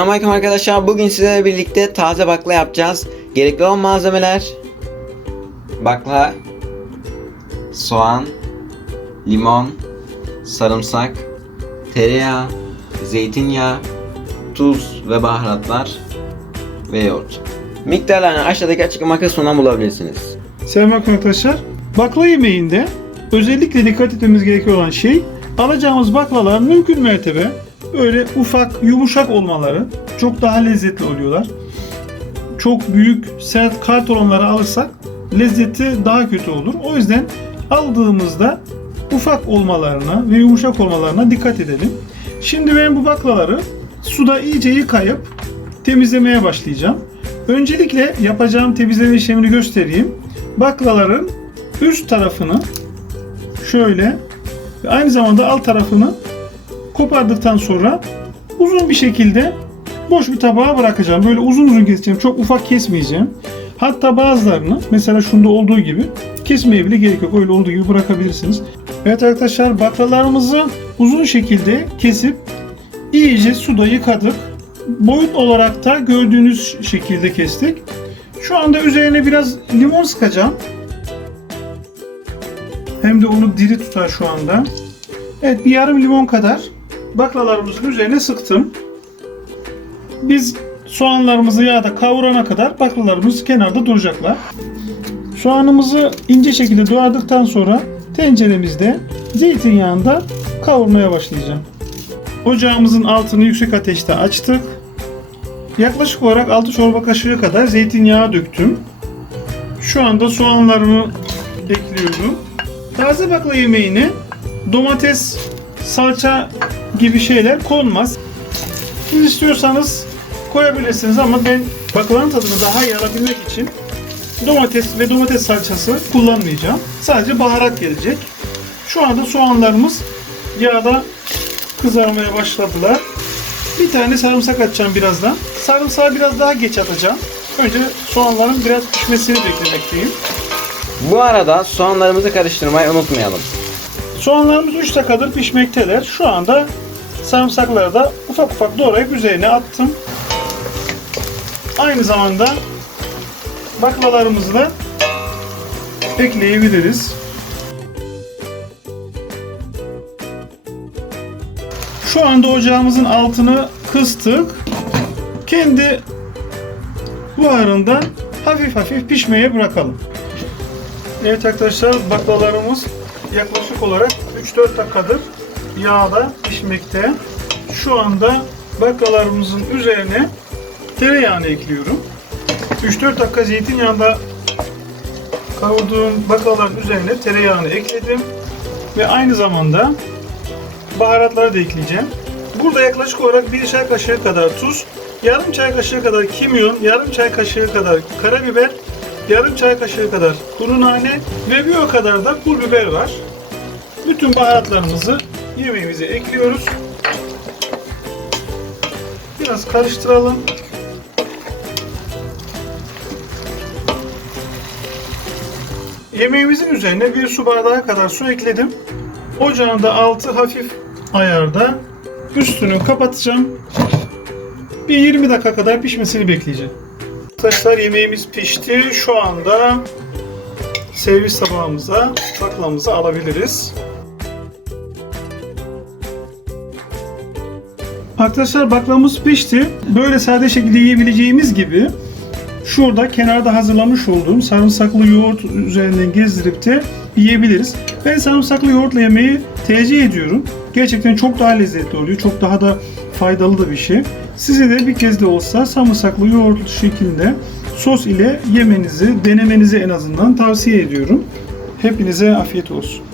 Selamünaleyküm arkadaşlar. Bugün sizlerle birlikte taze bakla yapacağız. Gerekli olan malzemeler bakla, soğan, limon, sarımsak, tereyağı, zeytinyağı, tuz ve baharatlar ve yoğurt. Miktarlarını aşağıdaki açıklama kısmından bulabilirsiniz. Selamünaleyküm arkadaşlar. Bakla yemeğinde özellikle dikkat etmemiz gerekiyor olan şey alacağımız baklalar mümkün mertebe böyle ufak yumuşak olmaları çok daha lezzetli oluyorlar. Çok büyük sert kart alırsak lezzeti daha kötü olur. O yüzden aldığımızda ufak olmalarına ve yumuşak olmalarına dikkat edelim. Şimdi ben bu baklaları suda iyice yıkayıp temizlemeye başlayacağım. Öncelikle yapacağım temizleme işlemini göstereyim. Baklaların üst tarafını şöyle ve aynı zamanda alt tarafını kopardıktan sonra uzun bir şekilde boş bir tabağa bırakacağım. Böyle uzun uzun keseceğim. Çok ufak kesmeyeceğim. Hatta bazılarını mesela şunda olduğu gibi kesmeye bile gerek yok. Öyle olduğu gibi bırakabilirsiniz. Evet arkadaşlar baklalarımızı uzun şekilde kesip iyice suda yıkadık. Boyut olarak da gördüğünüz şekilde kestik. Şu anda üzerine biraz limon sıkacağım. Hem de onu diri tutar şu anda. Evet bir yarım limon kadar baklalarımızın üzerine sıktım. Biz soğanlarımızı yağda kavurana kadar baklalarımız kenarda duracaklar. Soğanımızı ince şekilde doğradıktan sonra tenceremizde zeytinyağında kavurmaya başlayacağım. Ocağımızın altını yüksek ateşte açtık. Yaklaşık olarak 6 çorba kaşığı kadar zeytinyağı döktüm. Şu anda soğanlarımı ekliyorum. Taze bakla yemeğine domates, salça gibi şeyler konmaz. Siz istiyorsanız koyabilirsiniz ama ben baklanın tadını daha iyi alabilmek için domates ve domates salçası kullanmayacağım. Sadece baharat gelecek. Şu anda soğanlarımız yağda kızarmaya başladılar. Bir tane sarımsak atacağım birazdan. Sarımsağı biraz daha geç atacağım. Önce soğanların biraz pişmesini beklemekteyim. Bu arada soğanlarımızı karıştırmayı unutmayalım. Soğanlarımız 3 dakikadır pişmekteler. Şu anda sarımsakları da ufak ufak doğrayıp üzerine attım. Aynı zamanda baklalarımızı da ekleyebiliriz. Şu anda ocağımızın altını kıstık. Kendi buharında hafif hafif pişmeye bırakalım. Evet arkadaşlar baklalarımız yaklaşık olarak 3-4 dakikadır yağda pişmekte. Şu anda baklalarımızın üzerine tereyağını ekliyorum. 3-4 dakika zeytinyağında kavurduğum baklaların üzerine tereyağını ekledim. Ve aynı zamanda baharatları da ekleyeceğim. Burada yaklaşık olarak 1 çay kaşığı kadar tuz, yarım çay kaşığı kadar kimyon, yarım çay kaşığı kadar karabiber, yarım çay kaşığı kadar kuru nane ve bir o kadar da pul biber var. Bütün baharatlarımızı yemeğimize ekliyoruz. Biraz karıştıralım. Yemeğimizin üzerine bir su bardağı kadar su ekledim. Ocağın da altı hafif ayarda. Üstünü kapatacağım. Bir 20 dakika kadar pişmesini bekleyeceğim. Arkadaşlar yemeğimiz pişti. Şu anda servis tabağımıza baklamızı alabiliriz. Arkadaşlar baklamız pişti. Böyle sade şekilde yiyebileceğimiz gibi şurada kenarda hazırlamış olduğum sarımsaklı yoğurt üzerinden gezdirip de yiyebiliriz. Ben sarımsaklı yoğurtla yemeği tercih ediyorum. Gerçekten çok daha lezzetli oluyor. Çok daha da faydalı da bir şey. Size de bir kez de olsa sarımsaklı yoğurtlu şeklinde sos ile yemenizi, denemenizi en azından tavsiye ediyorum. Hepinize afiyet olsun.